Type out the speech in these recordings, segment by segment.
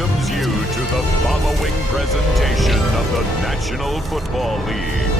welcomes you to the following presentation of the National Football League.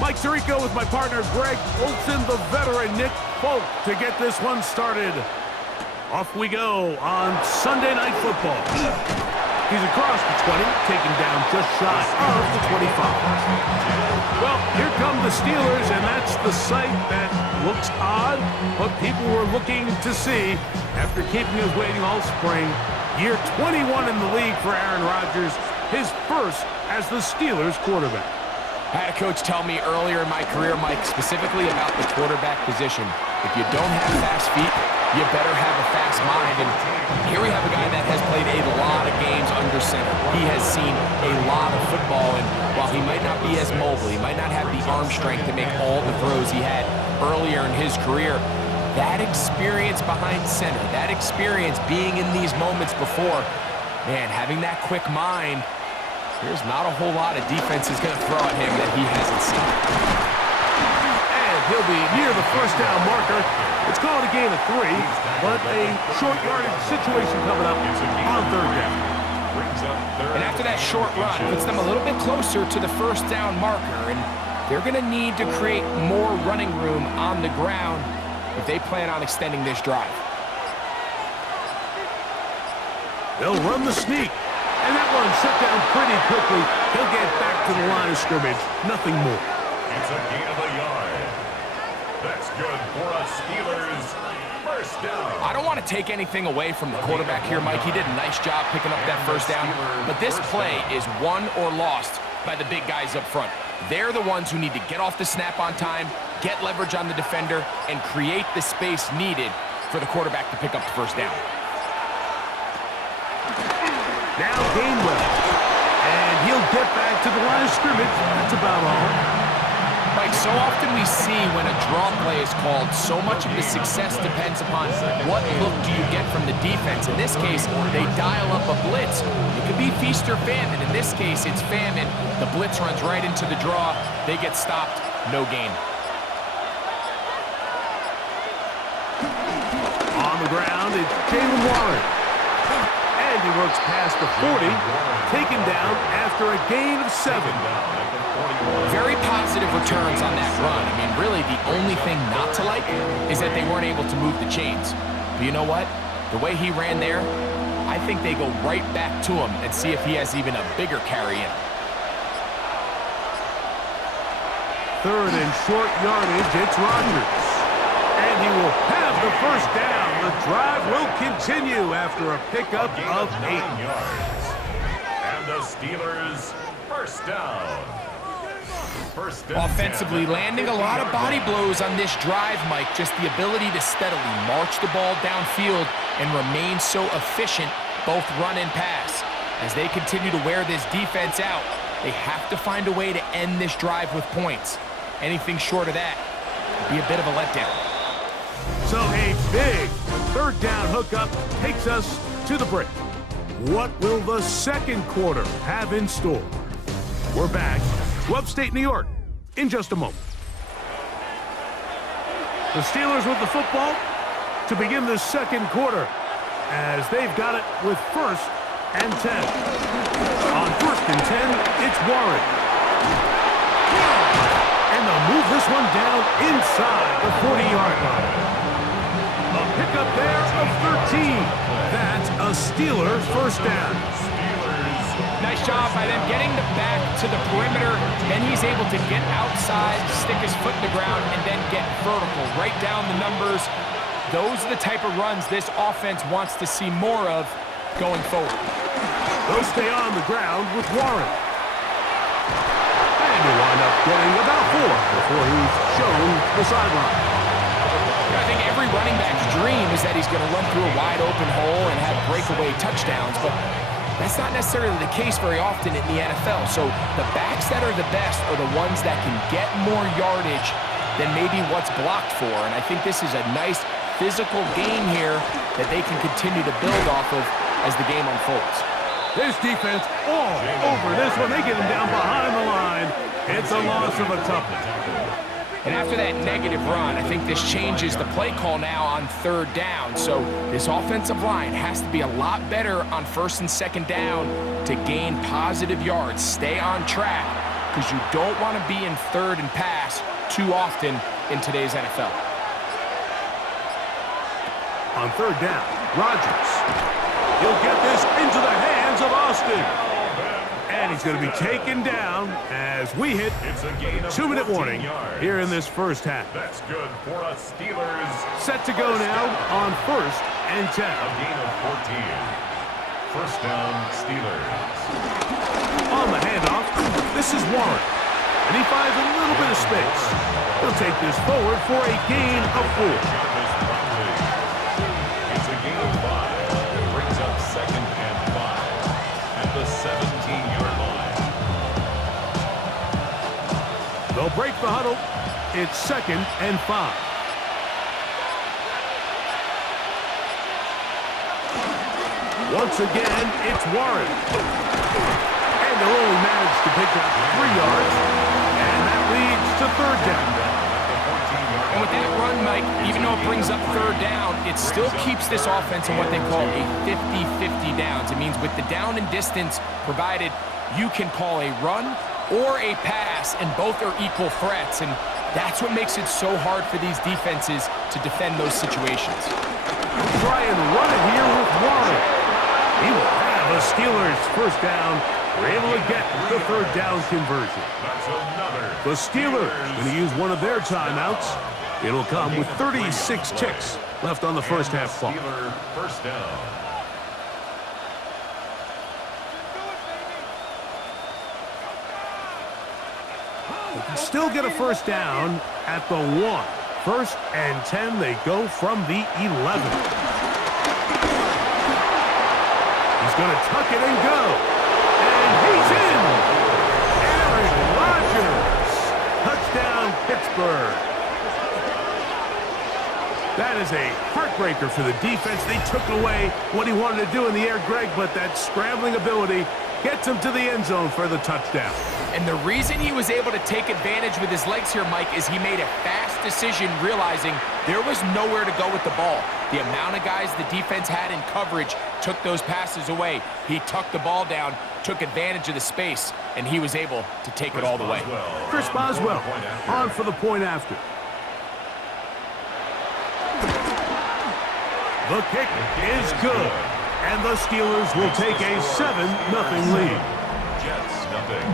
Mike Tirico with my partner Greg Olson, the veteran Nick Folk to get this one started. Off we go on Sunday Night Football. He's across the 20, taken down just shy of the 25. Well, here come the Steelers, and that's the sight that looks odd, but people were looking to see after keeping us waiting all spring. Year 21 in the league for Aaron Rodgers, his first as the Steelers quarterback. I had a coach tell me earlier in my career, Mike, specifically about the quarterback position. If you don't have fast feet, you better have a fast mind. And here we have a guy that has played a lot of games under center. He has seen a lot of football, and while he might not be as mobile, he might not have the arm strength to make all the throws he had earlier in his career, that experience behind center, that experience being in these moments before, man, having that quick mind, there's not a whole lot of defense is going to throw at him that he hasn't seen. And he'll be near the first down marker. It's called a gain of 3, but a short yardage situation coming up on third down. And after that short run, puts them a little bit closer to the first down marker, and they're going to need to create more running room on the ground if they plan on extending this drive. They'll run the sneak. And that one shut down pretty quickly. He'll get back to the line of scrimmage. Nothing more. It's a gain of a yard. That's good for a Steelers first down. I don't want to take anything away from the quarterback here, Mike. He did a nice job picking up that first down. But this play is won or lost by the big guys up front. They're the ones who need to get off the snap on time, get leverage on the defender, and create the space needed for the quarterback to pick up the first down. Now Gainwell, and he'll get back to the line of scrimmage. That's about all. Mike, so often we see when a draw play is called, so much of the success depends upon what look do you get from the defense. In this case, they dial up a blitz. It could be feast or famine. In this case, it's famine. The blitz runs right into the draw. They get stopped. No gain. On the ground, it's Jalen Warren. And he works past the 40, taken down after a gain of 7. Very positive returns on that run. I mean, really, the only thing not to like is that they weren't able to move the chains. But you know what? The way he ran there, I think they go right back to him and see if he has even a bigger carry in him. Third and short yardage, it's Rodgers. And he will have the first down. The drive will continue after a pickup of 8 yards. And the Steelers first down. Offensively, landing a lot of body blows on this drive, Mike. Just the ability to steadily march the ball downfield and remain so efficient, both run and pass. As they continue to wear this defense out, they have to find a way to end this drive with points. Anything short of that would be a bit of a letdown. So a big third down hookup takes us to the break. What will the second quarter have in store? We're back to upstate New York in just a moment. The Steelers with the football to begin the second quarter as they've got it with first and 10. On first and 10, it's Warren. this one down inside the 40-yard line. A pickup there of 13. That's a Steeler first down. Nice job by them getting the back to the perimeter. Then he's able to get outside, stick his foot in the ground, and then get vertical. Right down the numbers. Those are the type of runs this offense wants to see more of going forward. They'll stay on the ground with Warren. And he'll wind up getting about 4 before he's shown the sideline. I think every running back's dream is that he's going to run through a wide open hole and have breakaway touchdowns, but that's not necessarily the case very often in the NFL. So the backs that are the best are the ones that can get more yardage than maybe what's blocked for. And I think this is a nice physical game here that they can continue to build off of as the game unfolds. This defense all over this one. They get him down behind the line. It's a loss of a couple. And after that negative run, I think this changes the play call now on third down. So this offensive line has to be a lot better on first and second down to gain positive yards. Stay on track because you don't want to be in third and pass too often in today's NFL. On third down, Rodgers. He'll get this into the hands of Austin. And he's going to be taken down as we hit a 2-minute warning here in this first half. That's good for us Steelers. Set to go now on first and 10. A gain of 14. First down, Steelers. On the handoff, this is Warren. And he finds a little bit of space. He'll take this forward for a gain of 4. It's a gain of 5. It brings up second and 5 at the 17-yard line. They'll break the huddle. It's second and 5. Once again, it's Warren. And they'll only manage to pick up 3 yards. And that leads to third down. And with that run, Mike, even though it brings up third down, it still keeps this offense in what they call a 50-50 downs. It means with the down and distance provided, you can call a run or a pass, and both are equal threats. And that's what makes it so hard for these defenses to defend those situations. Try and run it here with Warren. He will have a Steelers first down. We're able to get the third down conversion. The Steelers going to use one of their timeouts. It'll come with 36 ticks left on the first half clock. First down. They can still get a first down at the 1. First and 10, they go from the 11. He's going to tuck it and go. And he's in. Aaron Rodgers. Touchdown, Pittsburgh. That is a heartbreaker for the defense. They took away what he wanted to do in the air, Greg, but that scrambling ability gets him to the end zone for the touchdown. And the reason he was able to take advantage with his legs here, Mike, is he made a fast decision realizing there was nowhere to go with the ball. The amount of guys the defense had in coverage took those passes away. He tucked the ball down, took advantage of the space, and he was able to take it all the way. Chris Boswell on for the point after. The kick is good, and the Steelers will take a 7-0 lead. Jets, nothing.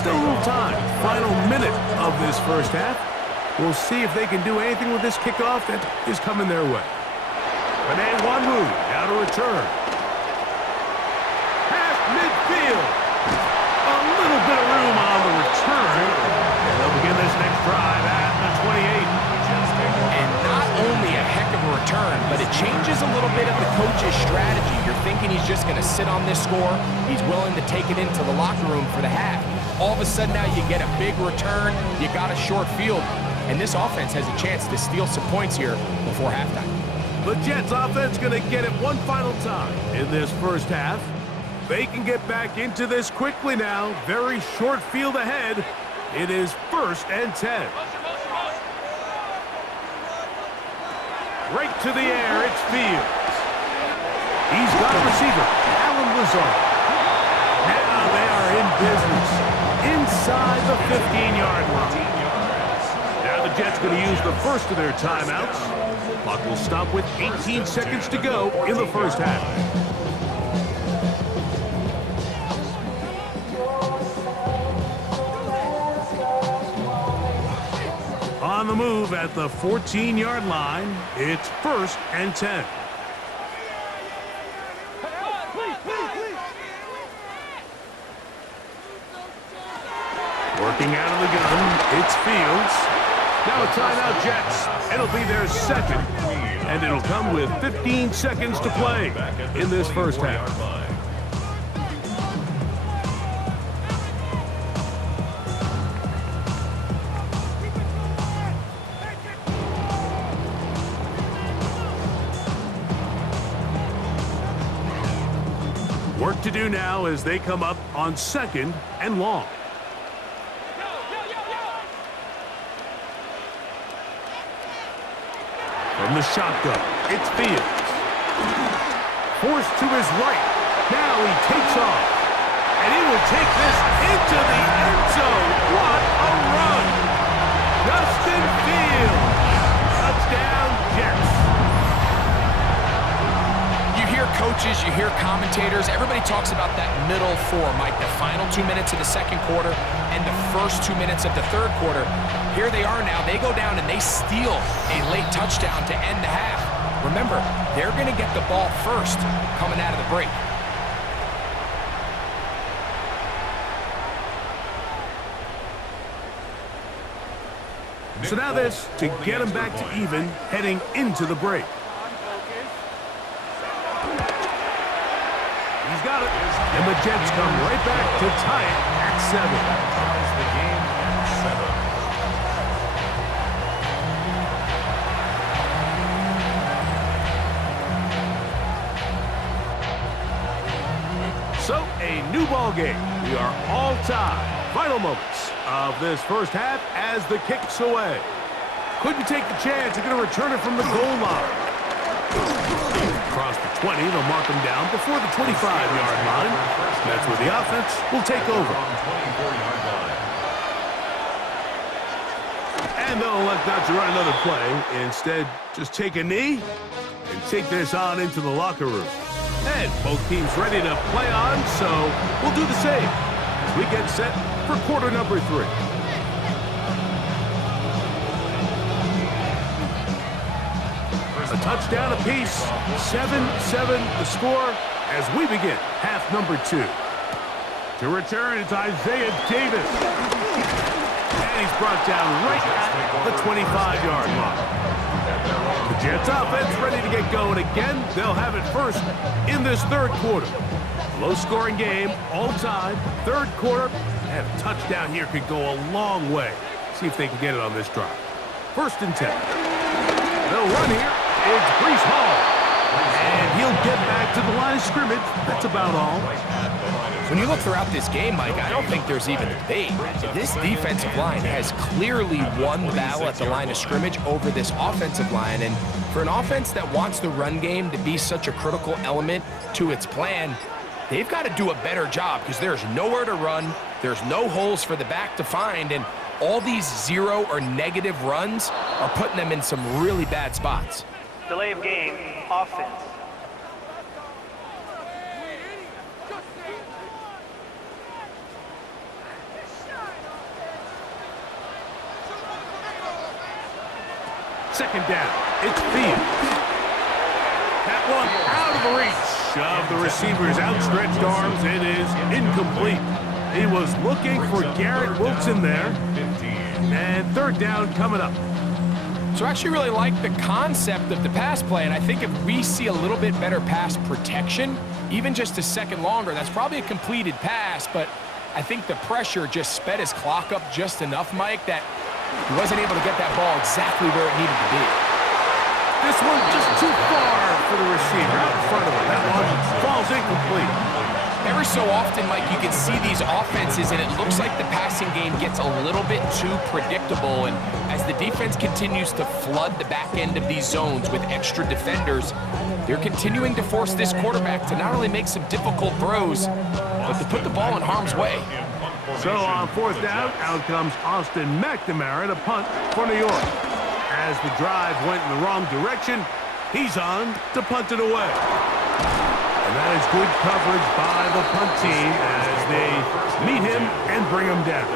Still a little time. Final minute of this first half. We'll see if they can do anything with this kickoff that is coming their way. Benet Wanwu now to return. Past midfield. A little bit of room on the return. And they'll begin this next drive at the 28. And not only a heck of a return, but it changes a little bit of the coach's strategy. You're thinking he's just going to sit on this score. He's willing to take it into the locker room for the half. All of a sudden now you get a big return. You got a short field. And this offense has a chance to steal some points here before halftime. The Jets offense going to get it one final time in this first half. They can get back into this quickly now. Very short field ahead. It is first and 10. Right to the air, it's Fields. He's got a receiver, Alan Lazard. Now they are in business inside the 15-yard line. Now the Jets going to use the first of their timeouts. Clock will stop with 18 seconds to go in the first half. On the move at the 14-yard line, it's 1st and 10. Working out of the gun, it's Fields. Now a timeout, Jets. It'll be their second, and it'll come with 15 seconds to play in this first half. Work to do now as they come up on 2nd and long. From the shotgun, it's Fields. Forced to his right. Now he takes off. And he will take this into the end zone. What a run! Justin Fields. Touchdown, Jets. You hear coaches, you hear commentators, everybody talks about that middle four, Mike, the final 2 minutes of the second quarter and the first 2 minutes of the third quarter. Here they are now. They go down and they steal a late touchdown to end the half. Remember, they're going to get the ball first coming out of the break. So now this to get them back to even heading into the break. He's got it. And the Jets come right back to tie it at 7. Ties the game at 7. So, a new ball game. We are all tied. Final moments of this first half as the kick's away. Couldn't take the chance. They're going to return it from the goal line. Across the 20, they'll mark them down before the 25-yard line. That's where the offense will take over. And they'll elect not to run another play. Instead, just take a knee and take this on into the locker room. And both teams ready to play on, so we'll do the same as we get set for quarter number 3. A touchdown apiece, 7-7 the score as we begin half number 2. To return, it's Isaiah Davis. And he's brought down right at the 25-yard line. The Jets offense ready to get going again. They'll have it first in this third quarter. Low-scoring game, all time, third quarter, and a touchdown here could go a long way. See if they can get it on this drive. 1st and 10. They'll run here. It's Breece Hall. And he'll get back to the line of scrimmage. That's about all. When you look throughout this game, Mike, I don't think there's even a debate. This defensive line has clearly won the battle at the line of scrimmage over this offensive line. And for an offense that wants the run game to be such a critical element to its plan, they've got to do a better job because there's nowhere to run. There's no holes for the back to find. And all these 0 or negative runs are putting them in some really bad spots. Delay of game, offense. Second down, it's Fields. That one out of the reach of the receiver's outstretched arms. It is incomplete. He was looking for Garrett Wilson there. And third down coming up. So I actually really like the concept of the pass play, and I think if we see a little bit better pass protection, even just a second longer, that's probably a completed pass, but I think the pressure just sped his clock up just enough, Mike, that he wasn't able to get that ball exactly where it needed to be. This one just too far for the receiver out in front of him. That one falls incomplete. Every so often, Mike, you can see these offenses, and it looks like the passing game gets a little bit too predictable. And as the defense continues to flood the back end of these zones with extra defenders, they're continuing to force this quarterback to not only make some difficult throws, but to put the ball in harm's way. So on fourth down, out comes Austin McNamara to punt for New York. As the drive went in the wrong direction, he's on to punt it away. And that is good coverage by the punt team as they meet him and bring him down.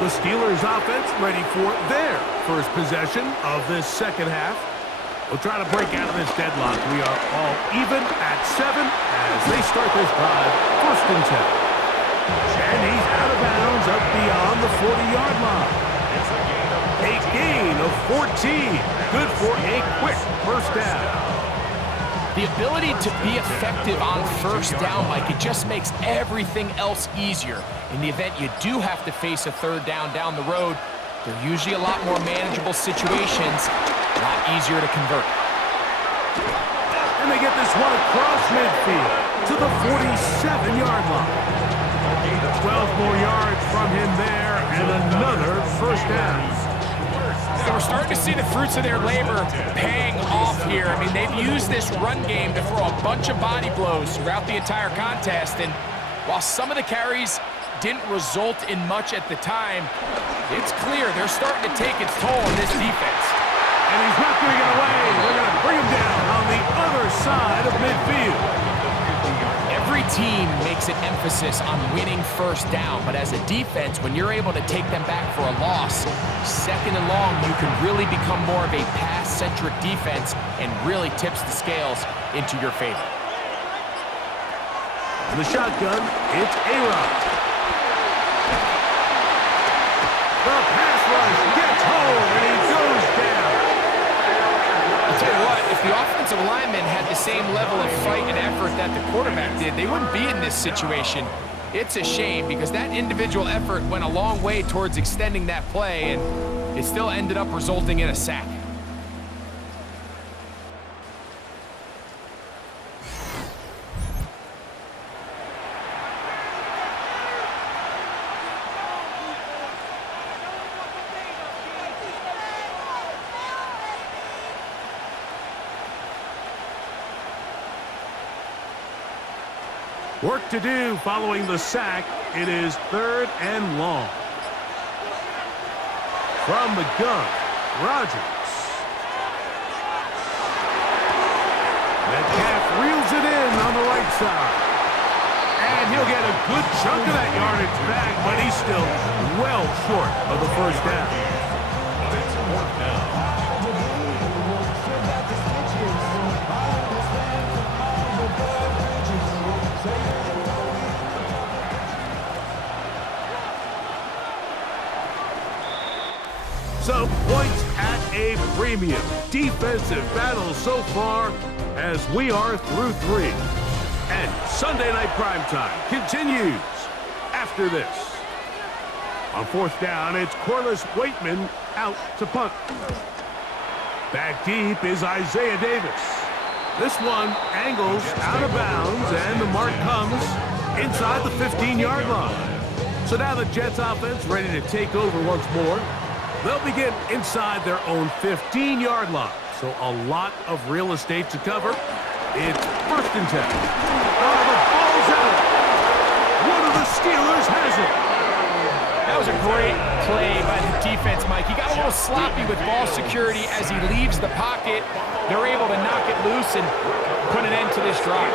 The Steelers offense ready for their first possession of this second half. We'll try to break out of this deadlock. We are all even at 7 as they start this drive, 1st and 10. And he's out of bounds up beyond the 40-yard line. A gain of 14. Good for a quick first down. The ability to be effective on first down, Mike, it just makes everything else easier. In the event you do have to face a third down the road, they're usually a lot more manageable situations, a lot easier to convert. And they get this one across midfield to the 47-yard line. 12 more yards from him there, and another first down. So we're starting to see the fruits of their labor paying off here. I mean, they've used this run game to throw a bunch of body blows throughout the entire contest, and while some of the carries didn't result in much at the time, it's clear they're starting to take its toll on this defense. And he's not going to get away. They're going to bring him down on the other side of midfield. Every team makes an emphasis on winning first down, but as a defense, when you're able to take them back for a loss, 2nd and long, you can really become more of a pass-centric defense and really tips the scales into your favor. The shotgun, it's A-Rod. The pass rush gets home, and he goes down. I'll tell you what, if the offensive lineman had the same level of fight and effort that the quarterback did, they wouldn't be in this situation. It's a shame because that individual effort went a long way towards extending that play, and it still ended up resulting in a sack. Work to do following the sack. It is 3rd and long. From the gun, Rodgers. Metcalf reels it in on the right side. And he'll get a good chunk of that yardage back, but he's still well short of the first down. It's 4th down. So points at a premium. Defensive battle so far as we are through 3. And Sunday Night Primetime continues after this. On 4th down, it's Corliss Waitman out to punt. Back deep is Isaiah Davis. This one angles out of bounds, and the mark comes inside the 15-yard line. So now the Jets offense ready to take over once more. They'll begin inside their own 15-yard line. So a lot of real estate to cover. It's 1st and 10. Oh, the ball's out. One of the Steelers has it. That was a great play by the defense, Mike. He got a little sloppy with ball security as he leaves the pocket. They're able to knock it loose and put an end to this drive.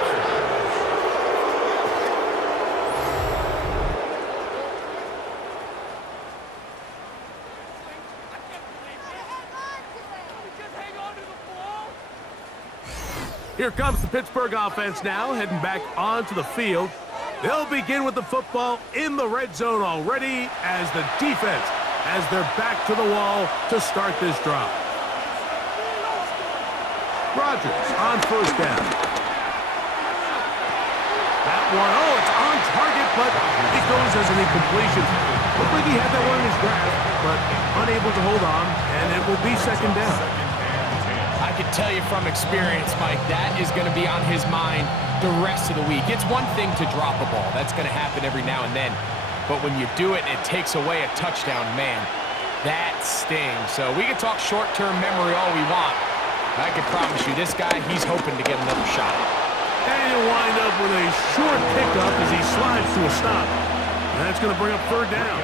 Here comes the Pittsburgh offense now, heading back onto the field. They'll begin with the football in the red zone already as the defense has their back to the wall to start this drive. Rodgers on 1st down. That one, oh, it's on target, but it goes as an incompletion. Looked like he had that one in his grasp, but unable to hold on, and it will be 2nd down. I can tell you from experience, Mike, that is going to be on his mind the rest of the week. It's one thing to drop a ball. That's going to happen every now and then. But when you do it and it takes away a touchdown, man, that stings. So we can talk short-term memory all we want. I can promise you, this guy, he's hoping to get another shot. And he'll wind up with a short pickup as he slides to a stop. And that's going to bring up third down.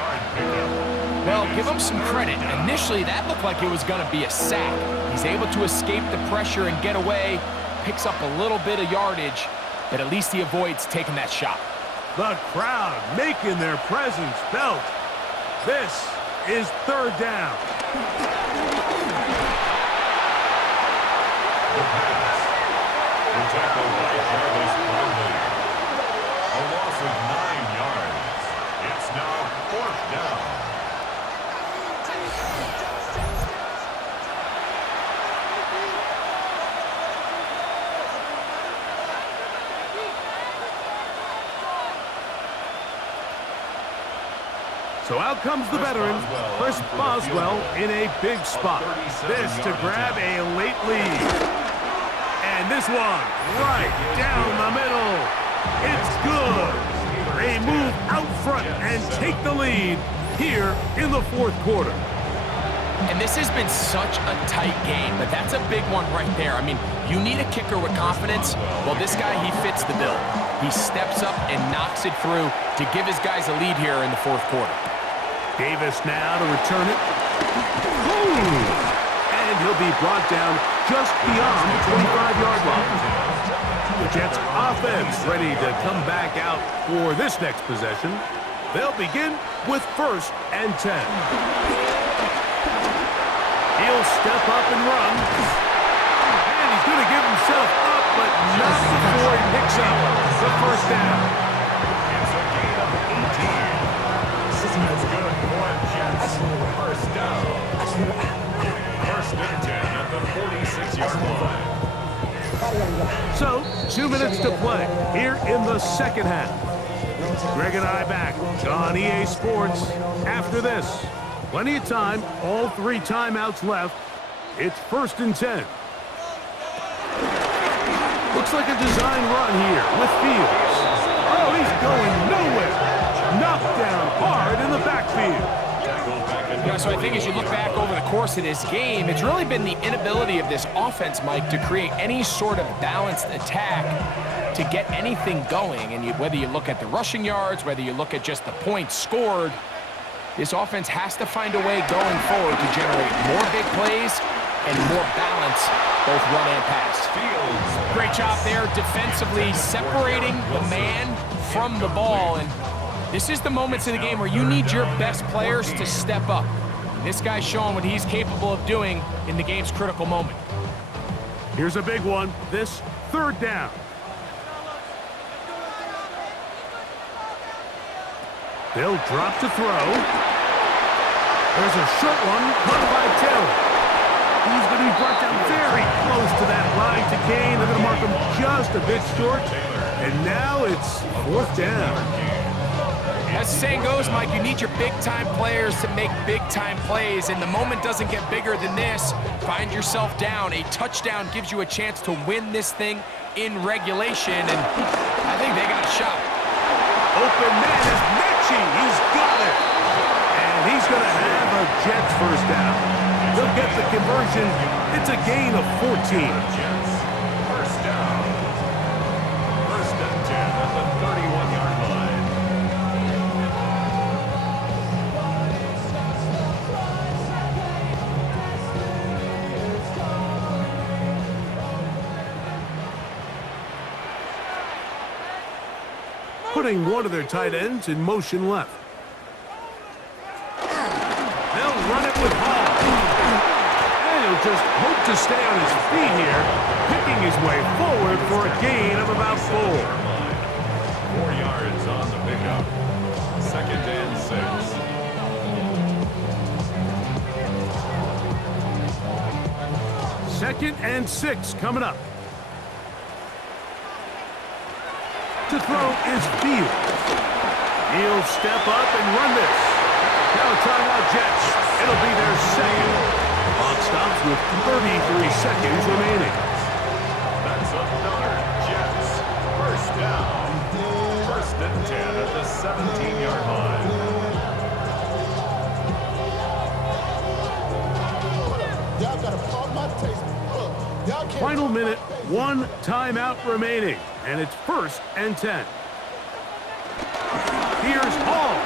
Well, give him some credit. Initially, that looked like it was going to be a sack. He's able to escape the pressure and get away, picks up a little bit of yardage, but at least he avoids taking that shot. The crowd making their presence felt. This is third down. The pass. Protected by Jarvis Bradley. A loss of 9 yards. It's now fourth down. So out comes the veteran, Chris Boswell, in a big spot. This to grab a late lead. And this one, right down the middle. It's good. They move out front and take the lead here in the fourth quarter. And this has been such a tight game, but that's a big one right there. I mean, you need a kicker with confidence. Well, this guy, he fits the bill. He steps up and knocks it through to give his guys a lead here in the fourth quarter. Davis now to return it. Boom! And he'll be brought down just beyond the 25-yard line. The Jets offense ready to come back out for this next possession. They'll begin with 1st and 10. He'll step up and run. And he's going to give himself up, but not before he picks up the first down. It's a gain of 18. That's good for Jets. First down. 1st and 10 at the 46-yard line. So, 2 minutes to play here in the second half. Greg and I back on EA Sports after this. Plenty of time, all 3 timeouts left. It's 1st and 10. Looks like a design run here with Fields. Oh, he's going nowhere. Knocked down hard in the backfield. Yeah, so I think as you look back over the course of this game, it's really been the inability of this offense, Mike, to create any sort of balanced attack to get anything going. And whether you look at the rushing yards, whether you look at just the points scored, this offense has to find a way going forward to generate more big plays and more balance, both run and pass. Great job there defensively, separating the man from the ball. And this is the moments in the game where you need your best players to step up. And this guy's showing what he's capable of doing in the game's critical moment. Here's a big one. This 3rd down. They'll drop to throw. There's a short one caught by Taylor. He's going to be brought down very close to that line to gain. They're going to mark him just a bit short. And now it's 4th down. As the saying goes, Mike, you need your big-time players to make big-time plays, and the moment doesn't get bigger than this. Find yourself down. A touchdown gives you a chance to win this thing in regulation, and I think they got a shot. Open man is Mechie. He's got it. And he's going to have a Jets first down. They'll get the conversion. It's a gain of 14. Jets. First down. 1st and 10 at the 31-yard line. Putting one of their tight ends in motion left. They'll run it with Hall. And he'll just hope to stay on his feet here, picking his way forward for a gain of about 4. 4 yards on the pickup. 2nd and 6. 2nd and 6 coming up. To throw is Fields. He'll step up and run this. Now timeout Jets. It'll be their 2nd. Clock stops timeouts with 33 seconds remaining. That's another Jets. First down. First and 10 at the 17-yard line. Y'all gotta pump my taste. Y'all can't. Final minute, 1 timeout remaining, and it's first and 10. Here's Hall.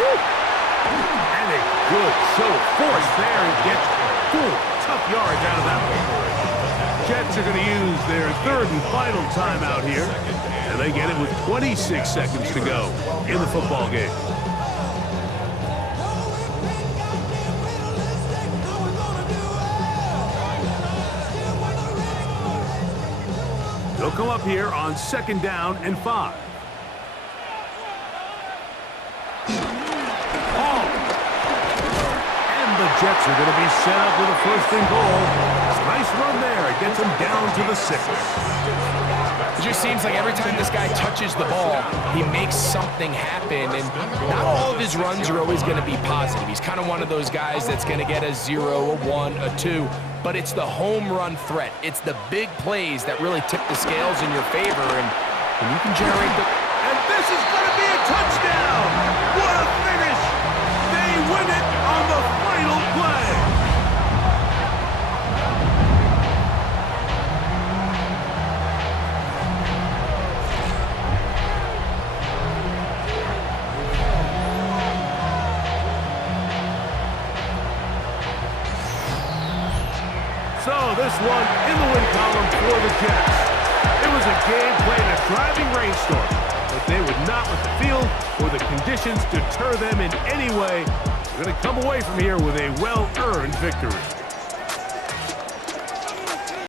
Woo! And a good show of force there. He gets 4 tough yards out of that one. Jets are going to use their third and final timeout here, and they get it with 26 seconds to go in the football game. They'll come up here on 2nd down and 5. The Jets are going to be set up with a first and goal. Nice run there. It gets them down to the 6. It just seems like every time this guy touches the ball, he makes something happen. And not all of his runs are always going to be positive. He's kind of one of those guys that's going to get a 0, a 1, a 2. But it's the home run threat. It's the big plays that really tip the scales in your favor. And you can generate the... And this is going to be a touchdown. What a finish. They win it on the final play. So this one in the win column for the Jets. It was a game played in a driving rainstorm, but they would not let the field or the conditions deter them in any way. They're going to come away from here with a well-earned victory.